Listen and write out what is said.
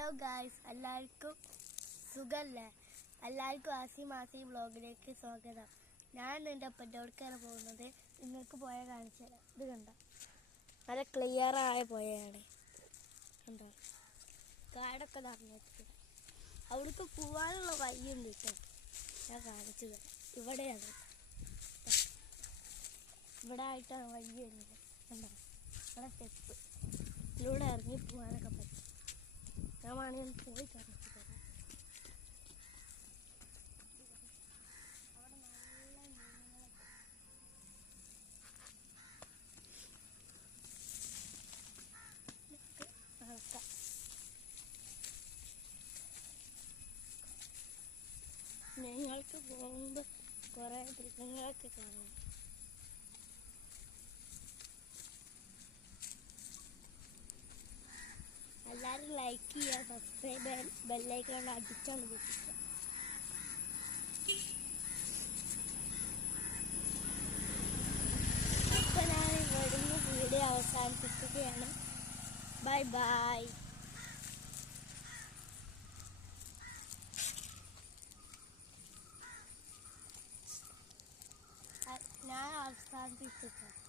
Hello guys, എല്ലാവർക്കും സുഖല്ലേ? എല്ലാവർക്കും ആസി വ്ളോഗിലേക്ക് സ്വാഗതം. ഞാൻ എൻ്റെ അപ്പൻ്റെവിടേക്കാണ് പോകുന്നത്. നിങ്ങൾക്ക് പോയ കാണിച്ചു തരാം. ഇത് കണ്ട നല്ല ക്ലിയറായ പോയാണ്. കണ്ടോ, കാടൊക്കെ നിറഞ്ഞു വെച്ചിട്ട് അവിടേക്ക് പോകാനുള്ള വഴിയുണ്ട് കേട്ടോ. ഞാൻ കാണിച്ചു തരാം. ഇവിടെയാണ്, ഇവിടെ ആയിട്ടാണ് വഴി വരുന്നത്. കണ്ടോ, ഇവിടെ സ്റ്റെപ്പ്, ഇതിലൂടെ ഇറങ്ങി പോകാനൊക്കെ പറ്റും. ഞാൻ വേണമെങ്കിൽ പോയി കാണിച്ചു തരാം. അവിടെ നല്ല മീനുകളൊക്കെ നടക്കാം. നിങ്ങൾക്ക് പോകുമ്പോൾ കുറേ മൃഗങ്ങളൊക്കെ കാണാം. എല്ലാവരും ലൈക്ക് ചെയ്യുക, സബ്സ്ക്രൈബ് ചെയ്യാൻ ബെല്ലൈക്കൺ അടിച്ചാണ് പൊട്ടിക്കുക. അപ്പോൾ ഞാൻ ഇവിടുന്ന് വീഡിയോ അവസാനിപ്പിക്കുകയാണ്. Bye bye. ഞാൻ അവസാനിപ്പിച്ചിട്ടുണ്ട്.